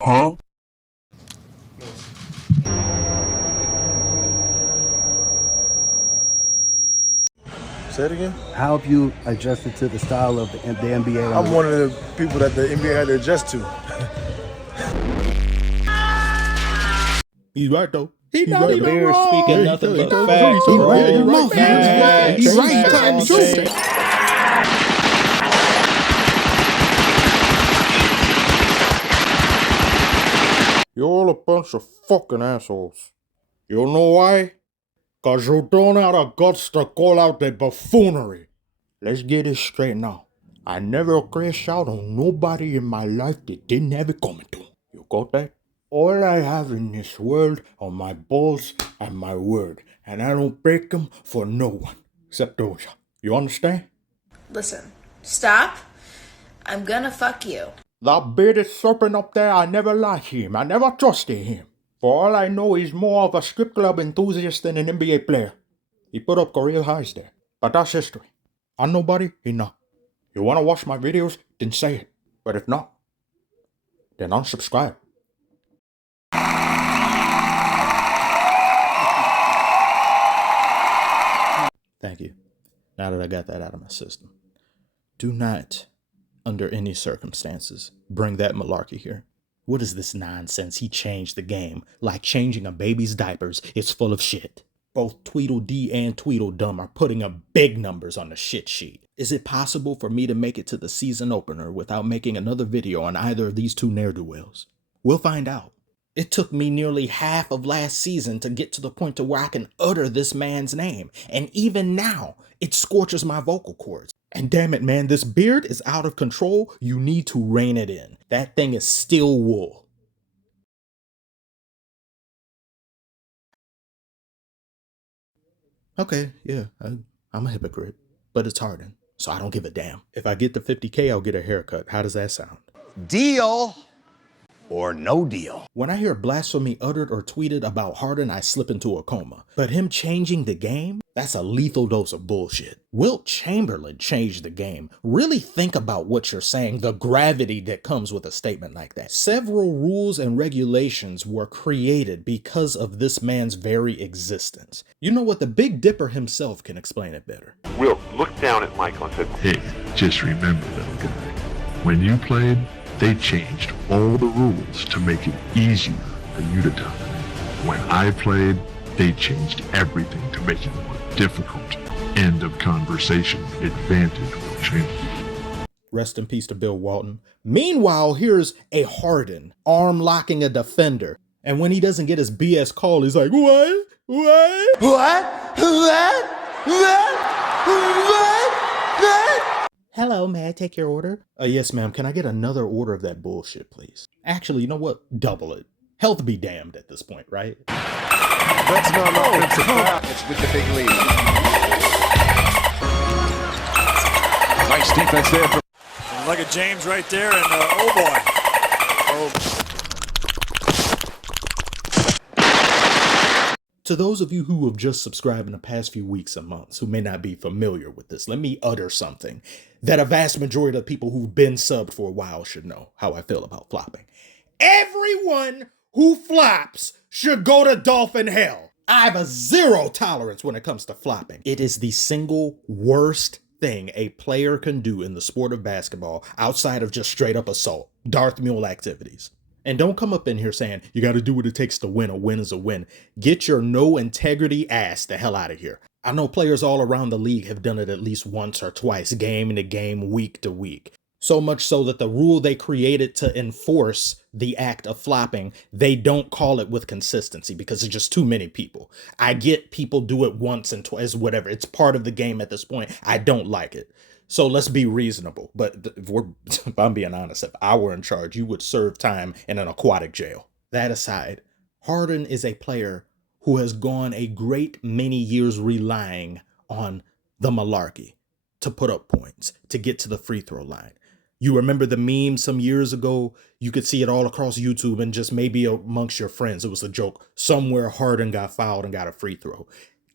Huh? Say it again? How have you adjusted to the style of the NBA? I'm one of the people that the NBA had to adjust to. He's right though. He's not right. even Bears wrong. speaking Yeah, nothing he but told- facts, he bro. right. He's right. Facts. He's right. He's Facts. telling the truth. You're all a bunch of fucking assholes. You know why? Cause you don't have the guts to call out the buffoonery. Let's get it straight now. I never crash out on nobody in my life that didn't have it coming to them. You got that? All I have in this world are my balls and my word, and I don't break them for no one, except those. You understand? Listen, stop. I'm gonna fuck you. That bearded serpent up there, I never liked him. I never trusted him. For all I know, he's more of a strip club enthusiast than an NBA player. He put up career highs there. But that's history. I'm nobody, he not. You wanna watch my videos? Then say it. But if not, then unsubscribe. Thank you. Now that I got that out of my system. Do not, under any circumstances, bring that malarkey here. What is this nonsense? He changed the game. Like changing a baby's diapers. It's full of shit. Both Tweedledee and Tweedledum are putting up big numbers on the shit sheet. Is it possible for me to make it to the season opener without making another video on either of these two ne'er-do-wells? We'll find out. It took me nearly half of last season to get to the point to where I can utter this man's name. And even now, it scorches my vocal cords. And damn it, man, this beard is out of control. You need to rein it in. That thing is still wool. Okay, yeah, I'm a hypocrite. But it's Harden, so I don't give a damn. If I get the 50K, I'll get a haircut. How does that sound? Deal or no deal? When I hear blasphemy uttered or tweeted about Harden, I slip into a coma. But him changing the game? That's a lethal dose of bullshit. Wilt Chamberlain changed the game. Really think about what you're saying, the gravity that comes with a statement like that. Several rules and regulations were created because of this man's very existence. You know what? The Big Dipper himself can explain it better. Wilt looked down at Michael and said, Hey, just remember though, guy, when you played, they changed all the rules to make it easier for you to dominate. When I played, they changed everything to make it more difficult. End of conversation. Advantage will change. Rest in peace to Bill Walton. Meanwhile, here's a Harden arm locking a defender. And when he doesn't get his BS call, he's like, what? What? What? What? Hello, may I take your order? Yes, ma'am. Can I get another order of that bullshit, please? Actually, you know what? Double it. Health be damned at this point, right? That's not an offensive foul. It's with the big lead. Nice defense there. Look at James right there, and oh boy. To those of you who have just subscribed in the past few weeks and months who may not be familiar with this, let me utter something that a vast majority of people who've been subbed for a while should know how I feel about flopping. Everyone who flops should go to dolphin hell. I have a zero tolerance when it comes to flopping. It is the single worst thing a player can do in the sport of basketball outside of just straight up assault, Darth Mule activities. And don't come up in here saying you got to do what it takes to win. A win is a win. Get your no integrity ass the hell out of here. I know players all around the league have done it at least once or twice, game to game, week to week. So much so that the rule they created to enforce the act of flopping, they don't call it with consistency because there's just too many people. I get people do it once and twice, whatever. It's part of the game at this point. I don't like it. So let's be reasonable. But if I'm being honest, if I were in charge, you would serve time in an aquatic jail. That aside, Harden is a player who has gone a great many years relying on the malarkey to put up points, to get to the free throw line. You remember the meme some years ago? You could see it all across YouTube and just maybe amongst your friends. It was a joke. Somewhere Harden got fouled and got a free throw.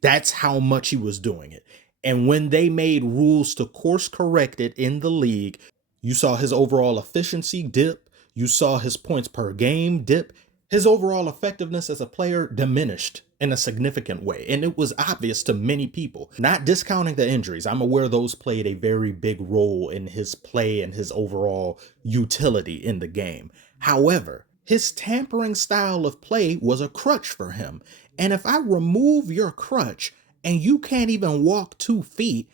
That's how much he was doing it. And when they made rules to course correct it in the league, you saw his overall efficiency dip. You saw his points per game dip. His overall effectiveness as a player diminished in a significant way, and it was obvious to many people. Not discounting the injuries, I'm aware those played a very big role in his play and his overall utility in the game. However, his tampering style of play was a crutch for him. And if I remove your crutch and you can't even walk 2 feet,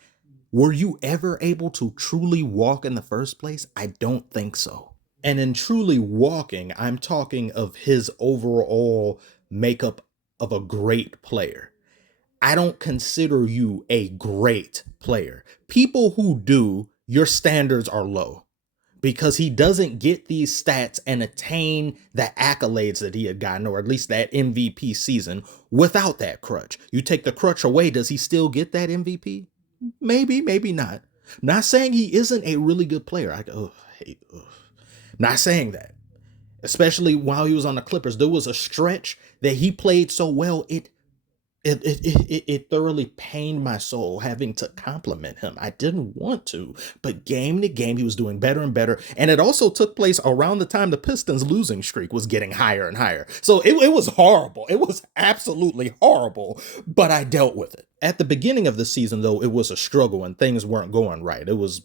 were you ever able to truly walk in the first place? I don't think so. And in truly walking, I'm talking of his overall makeup of a great player. I don't consider you a great player. People who do, your standards are low, because he doesn't get these stats and attain the accolades that he had gotten, or at least that MVP season, without that crutch. You take the crutch away, does he still get that MVP? Maybe, maybe not. Not saying he isn't a really good player. Not saying that. Especially while he was on the Clippers, there was a stretch that he played so well, it thoroughly pained my soul having to compliment him. I didn't want to, but game to game, he was doing better and better. And it also took place around the time the Pistons losing streak was getting higher and higher. So it was horrible. It was absolutely horrible, but I dealt with it. At the beginning of the season, though, it was a struggle and things weren't going right. It was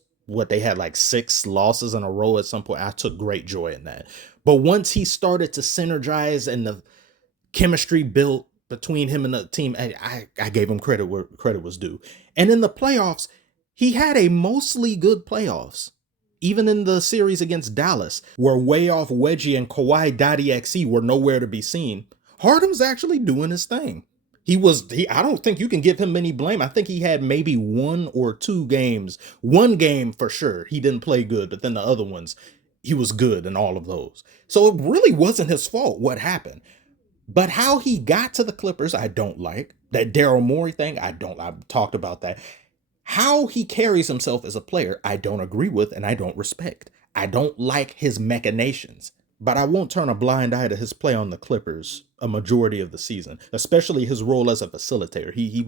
they had like 6 losses in a row at some point. I took great joy in that. But once he started to synergize and the chemistry built between him and the team, I gave him credit where credit was due. And in the playoffs, he had a mostly good playoffs. Even in the series against Dallas, where way off Wedgie and Kawhi XC were nowhere to be seen, Harden was actually doing his thing. I don't think you can give him any blame. I think he had maybe 1 or 2 games. 1 game for sure, he didn't play good, but then the other ones, he was good in all of those. So it really wasn't his fault what happened. But how he got to the Clippers, I don't like. That Daryl Morey thing, I've talked about that. How he carries himself as a player, I don't agree with and I don't respect. I don't like his machinations. But I won't turn a blind eye to his play on the Clippers a majority of the season, especially his role as a facilitator. He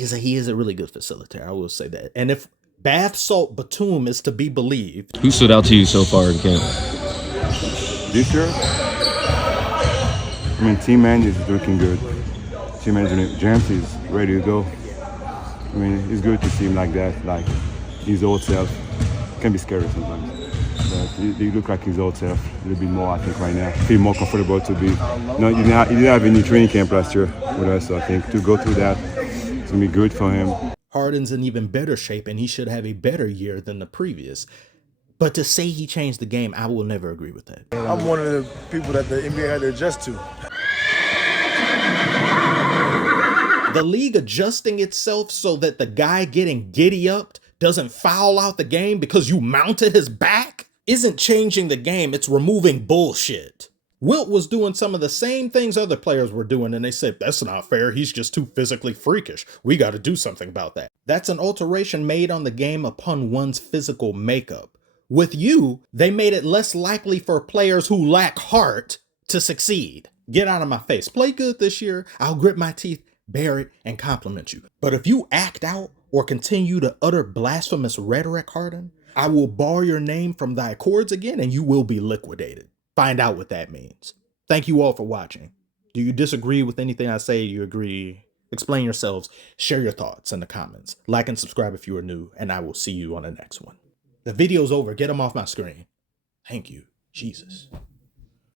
is a really good facilitator, I will say that. And if Bath Salt Batum is to be believed. Who stood out to you so far in camp? This year? I mean, team man is looking good. Team management, James is ready to go. I mean, it's good to see him like that, like his old self. Can be scary sometimes. But he look like his old self a little bit more, I think, right now. Feel more comfortable to be. He didn't have any training camp last year with us, so I think to go through that, it's gonna be good for him. Harden's in even better shape, and he should have a better year than the previous. But to say he changed the game, I will never agree with that. I'm one of the people that the NBA had to adjust to. The league adjusting itself so that the guy getting giddy-upped doesn't foul out the game because you mounted his back isn't changing the game, it's removing bullshit. Wilt was doing some of the same things other players were doing, and they said, that's not fair, he's just too physically freakish. We got to do something about that. That's an alteration made on the game upon one's physical makeup. With you, they made it less likely for players who lack heart to succeed. Get out of my face. Play good this year. I'll grit my teeth, bear it, and compliment you. But if you act out or continue to utter blasphemous rhetoric, Harden, I will bar your name from thy chords again and you will be liquidated. Find out what that means. Thank you all for watching. Do you disagree with anything I say? Do you agree? Explain yourselves. Share your thoughts in the comments. Like and subscribe if you are new, and I will see you on the next one. The video's over. Get them off my screen. Thank you, Jesus.